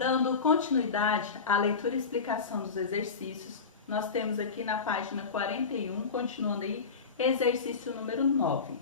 Dando continuidade à leitura e explicação dos exercícios, nós temos aqui na página 41, continuando aí, exercício número 9.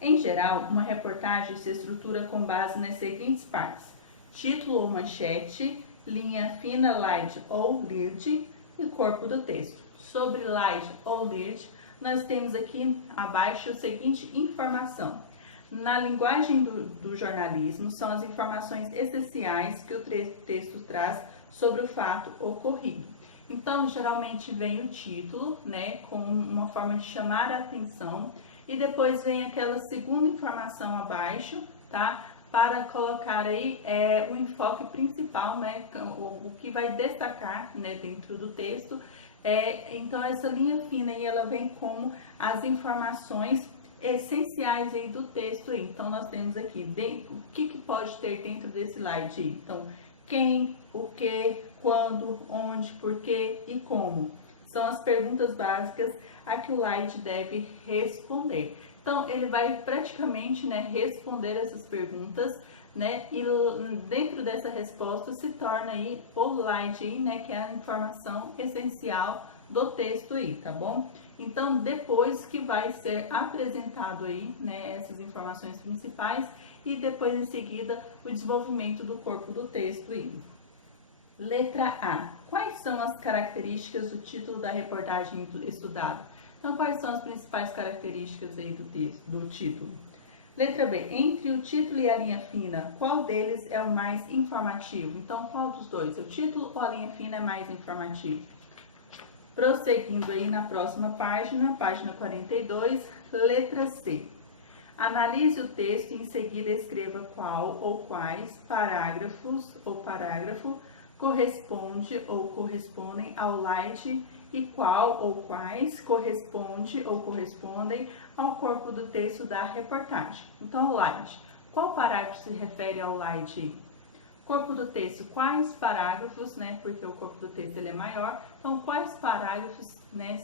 Em geral, uma reportagem se estrutura com base nas seguintes partes: título ou manchete, linha fina, lead ou lead e corpo do texto. Sobre lead ou lead, nós temos aqui abaixo a seguinte informação. Na linguagem do jornalismo, são as informações essenciais que o texto traz sobre o fato ocorrido. Então, geralmente vem o título, né, com uma forma de chamar a atenção, e depois vem aquela segunda informação abaixo, tá, para colocar aí o enfoque principal, né, o que vai destacar, né, dentro do texto. Então, essa linha fina aí, ela vem como as informações essenciais aí do texto aí. Então nós temos aqui o que pode ter dentro desse slide aí. Então, quem, o que, quando, onde, porquê e como. São as perguntas básicas a que o slide deve responder. Então ele vai praticamente, né, responder essas perguntas, né, e dentro dessa resposta se torna aí o slide aí, né, que é a informação essencial do texto aí, tá bom? Então, depois que vai ser apresentado aí, né, essas informações principais e depois em seguida o desenvolvimento do corpo do texto aí. Letra A. Quais são as características do título da reportagem estudada? Então, quais são as principais características aí do texto, do título? Letra B. Entre o título e a linha fina, qual deles é o mais informativo? Então, qual dos dois? O título ou a linha fina é mais informativo? Prosseguindo aí na próxima página, página 42, letra C. Analise o texto e em seguida escreva qual ou quais parágrafos ou parágrafo corresponde ou correspondem ao slide e qual ou quais corresponde ou correspondem ao corpo do texto da reportagem. Então, o slide. Qual parágrafo se refere ao slide? Corpo do texto, quais parágrafos, né, porque o corpo do texto ele é maior, então quais parágrafos, né,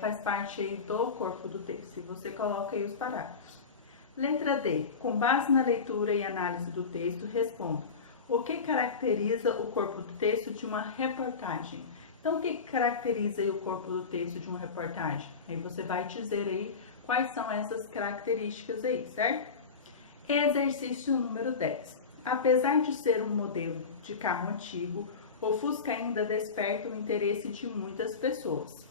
faz parte aí do corpo do texto, e você coloca aí os parágrafos. Letra D, com base na leitura e análise do texto, responda: o que caracteriza o corpo do texto de uma reportagem? Então, o que caracteriza aí o corpo do texto de uma reportagem? Aí você vai dizer aí quais são essas características aí, certo? Exercício número 10. Apesar de ser um modelo de carro antigo, o Fusca ainda desperta o interesse de muitas pessoas.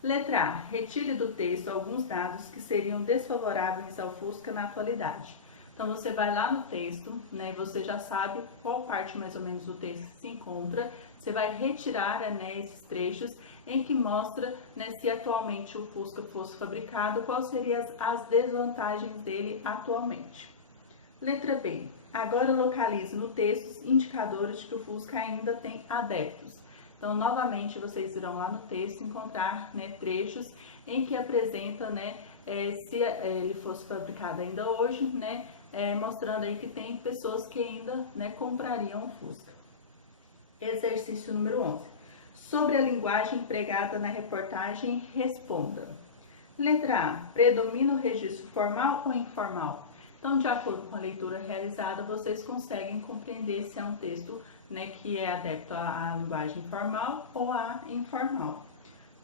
Letra A. Retire do texto alguns dados que seriam desfavoráveis ao Fusca na atualidade. Então você vai lá no texto, né, você já sabe qual parte mais ou menos do texto se encontra, você vai retirar, né, esses trechos em que mostra, né, se atualmente o Fusca fosse fabricado, quais seriam as desvantagens dele atualmente. Letra B. Agora localize no texto indicadores de que o Fusca ainda tem adeptos. Então, novamente, vocês irão lá no texto encontrar, né, trechos em que apresenta, né, se ele fosse fabricado ainda hoje, né, mostrando aí que tem pessoas que ainda, né, comprariam o Fusca. Exercício número 11. Sobre a linguagem empregada na reportagem, responda. Letra A. Predomina o registro formal ou informal? Então, de acordo com a leitura realizada, vocês conseguem compreender se é um texto, né, que é adepto à linguagem formal ou à informal.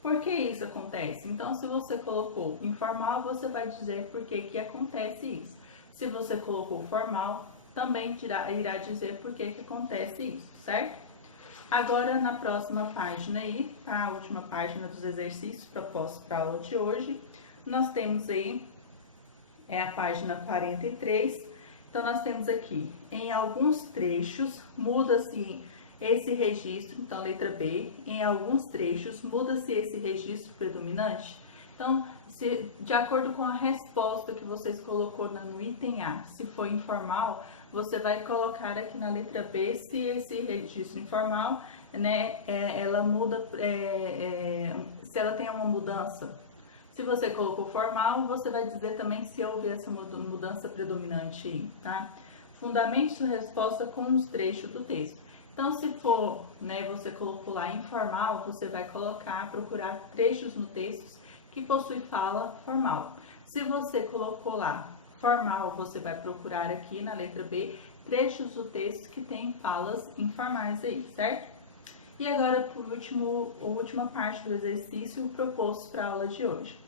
Por que isso acontece? Então, se você colocou informal, você vai dizer por que acontece isso. Se você colocou formal, também irá dizer por que acontece isso, certo? Agora, na próxima página aí, a última página dos exercícios propostos para a aula de hoje, nós temos aí a página 43, então nós temos aqui, em alguns trechos, muda-se esse registro, então letra B, em alguns trechos, muda-se esse registro predominante. Então, de acordo com a resposta que vocês colocou no item A, se for informal, você vai colocar aqui na letra B se esse registro informal, né, ela muda, se ela tem uma mudança. Se você colocou formal, você vai dizer também se houve essa mudança predominante aí, tá? Fundamente sua resposta com os trechos do texto. Então, se for, né, você colocou lá informal, você vai procurar trechos no texto que possui fala formal. Se você colocou lá formal, você vai procurar aqui na letra B trechos do texto que tem falas informais aí, certo? E agora, por último, a última parte do exercício proposto para a aula de hoje.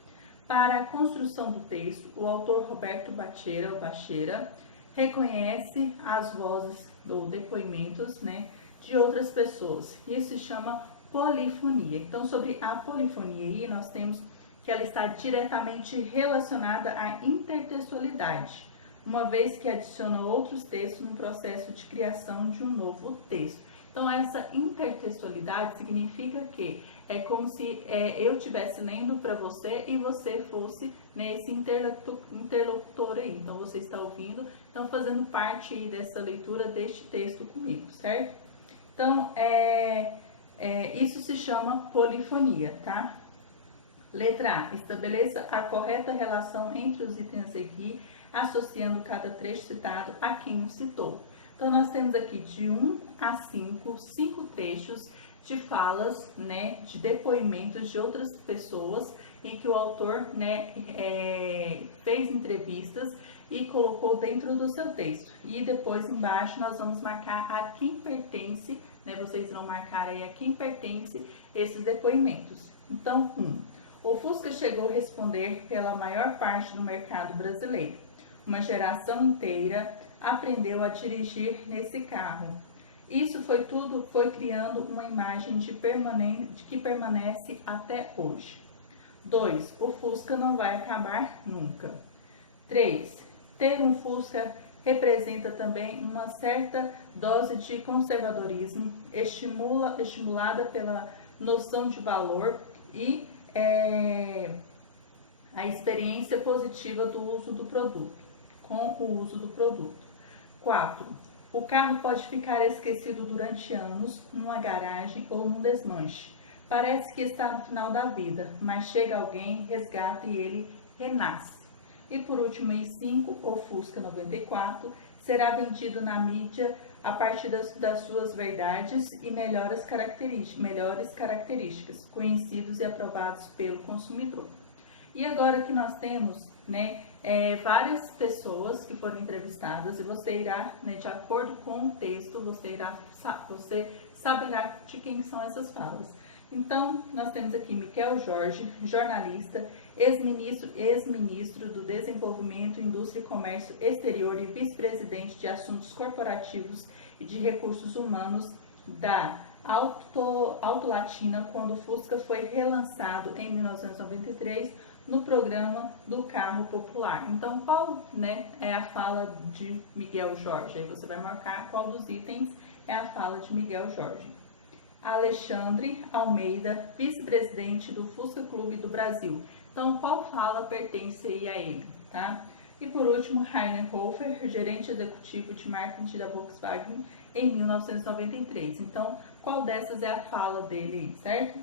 Para a construção do texto, o autor Roberto Bacheira reconhece as vozes ou depoimentos, né, de outras pessoas. Isso se chama polifonia. Então, sobre a polifonia aí, nós temos que ela está diretamente relacionada à intertextualidade, uma vez que adiciona outros textos no processo de criação de um novo texto. Então, essa intertextualidade significa que é como se eu estivesse lendo para você e você fosse nesse interlocutor aí. Então, você está ouvindo, então fazendo parte aí dessa leitura deste texto comigo, certo? Então, isso se chama polifonia, tá? Letra A. Estabeleça a correta relação entre os itens aqui, associando cada trecho citado a quem o citou. Então, nós temos aqui de 1 a 5 trechos de falas, né, de depoimentos de outras pessoas em que o autor, né, fez entrevistas e colocou dentro do seu texto. E depois embaixo nós vamos marcar a quem pertence, né, vocês irão marcar aí a quem pertence esses depoimentos. Então, 1. O Fusca chegou a responder pela maior parte do mercado brasileiro. Uma geração inteira aprendeu a dirigir nesse carro. Isso foi criando uma imagem que permanece até hoje. 2. O Fusca não vai acabar nunca. 3. Ter um Fusca representa também uma certa dose de conservadorismo, estimulada pela noção de valor e a experiência positiva do uso do produto, com o uso do produto. 4. O carro pode ficar esquecido durante anos numa garagem ou num desmanche. Parece que está no final da vida, mas chega alguém, resgata e ele renasce. E por último, em 5, o Fusca 94 será vendido na mídia a partir das suas verdades e melhores características, conhecidos e aprovados pelo consumidor. E agora que nós temos, né, várias pessoas que foram entrevistadas, e você irá, né, de acordo com o texto, você saberá de quem são essas falas. Então, nós temos aqui Miquel Jorge, jornalista, ex-ministro do Desenvolvimento, Indústria e Comércio Exterior e vice-presidente de Assuntos Corporativos e de Recursos Humanos da Auto Latina, quando o Fusca foi relançado em 1993 no programa do carro popular. Então, qual, né, é a fala de Miquel Jorge? Aí você vai marcar qual dos itens é a fala de Miquel Jorge. Alexandre Almeida, vice-presidente do Fusca Clube do Brasil. Então, qual fala pertence aí a ele, tá? E por último, Rainer Hofer, gerente executivo de marketing da Volkswagen em 1993. Então, qual dessas é a fala dele, certo?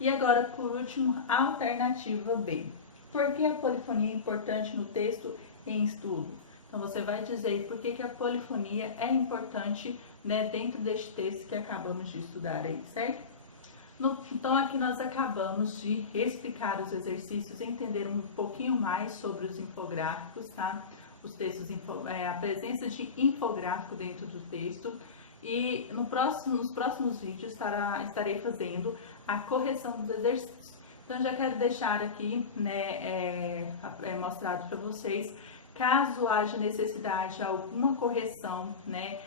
E agora, por último, a alternativa B. Por que a polifonia é importante no texto em estudo? Então, você vai dizer por que a polifonia é importante, né, dentro deste texto que acabamos de estudar aí, certo? Então, aqui nós acabamos de explicar os exercícios, entender um pouquinho mais sobre os infográficos, tá? Os textos, a presença de infográfico dentro do texto. E nos próximos vídeos estarei fazendo a correção dos exercícios. Então, já quero deixar aqui, né, mostrado para vocês, caso haja necessidade de alguma correção, né,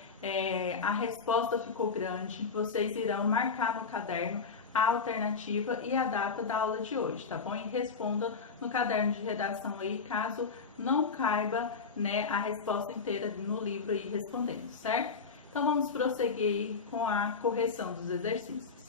a resposta ficou grande, vocês irão marcar no caderno a alternativa e a data da aula de hoje, tá bom? E responda no caderno de redação aí, caso não caiba, né, a resposta inteira no livro aí respondendo, certo? Então, vamos prosseguir aí com a correção dos exercícios.